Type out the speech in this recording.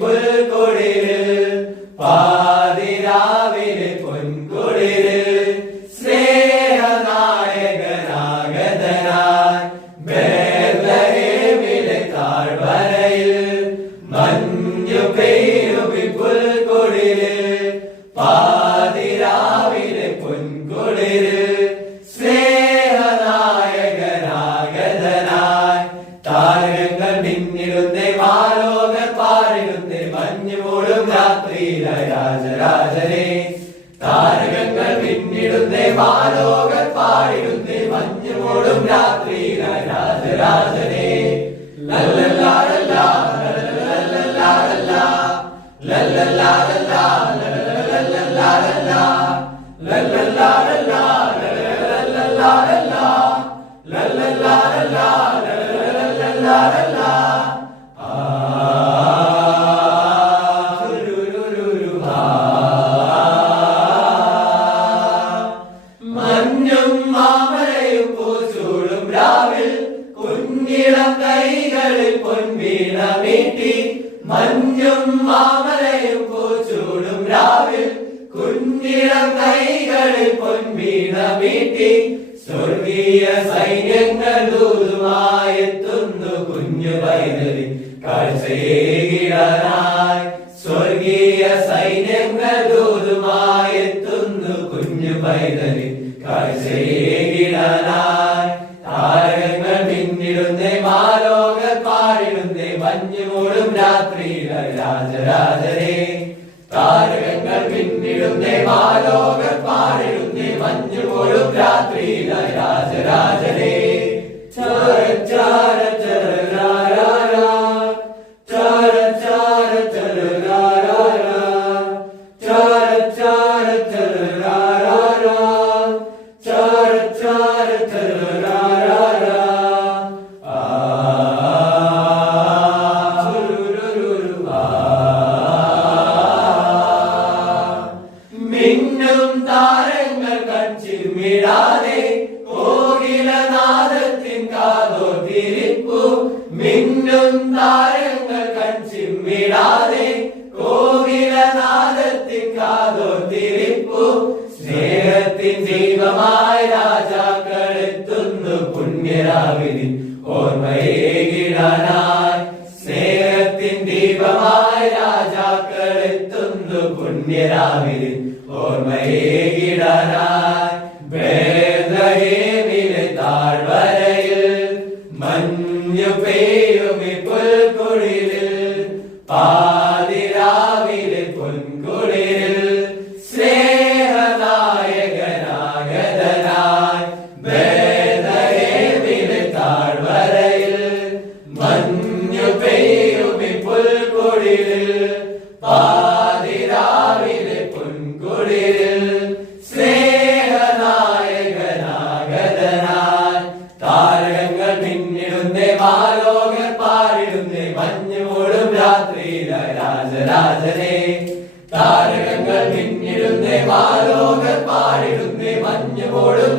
പുൽക്കൊടിരിൽ പാതിരാവിലെ പൊൻകൊടിരിൽ സ്നേഹനായകനാഗതനായി ബേത്ലഹേമിലെ താഴ്വരയിൽ മഞ്ഞു പെയ്യുമി മൂടും രാത്രിയിലെ രാജരാജനെ താരകങ്ങൾ മിന്നിടുന്നേ മാലോകർ പാടിടുന്നേ മഞ്ഞു മൂടും രാത്രിയിലെ രാജരാജനെ la la ലല്ലല്ലാലല്ലാ, കൈകളിൽ പൊൻവീണ മീട്ടി മഞ്ഞും മാമലയും പൂച്ചൂടും രാവിൽ. കുഞ്ഞിളം കൈകളിൽ പൊൻവീണ മീട്ടി സ്വർഗീയ സൈന്യങ്ങൾ ദൂതുമായെത്തുന്നു കുഞ്ഞു പൈതലി കാഴ്ചയേകിടാനായി സ്വർഗീയ സൈന്യങ്ങൾ ദൂതുമായെത്തുന്നു കുഞ്ഞു പൈതലി കാഴ്ചയേകിടാനായി താരകങ്ങൾ പാടിടുന്നേ മഞ്ഞുമൂടും രാത്രിയിലെ രാജരാജനെ താരകങ്ങൾ പിന്നിടുന്നേ മാലോകർ പാടിടുന്നേ മഞ്ഞുമൂടും രാത്രി രാജരാജരെ ചാര ചാര ചര. ചാര ചാര പുണ്യരാവിധി ഓർമ്മയേകിടാനായി സ്നേഹത്തിൻ ദീപമായ രാജാക്കൾ എത്തുന്നു പുണ്യരാവിനിൽ ഓർമ്മയേകിടാനായി ബേദഹേമിലെ താഴ്വരയിൽ മഞ്ഞു പെയ്യുമി മാലോകർ പാടിടുന്നേ മഞ്ഞുമൂടും രാത്രിയിലെ രാജരാജനെ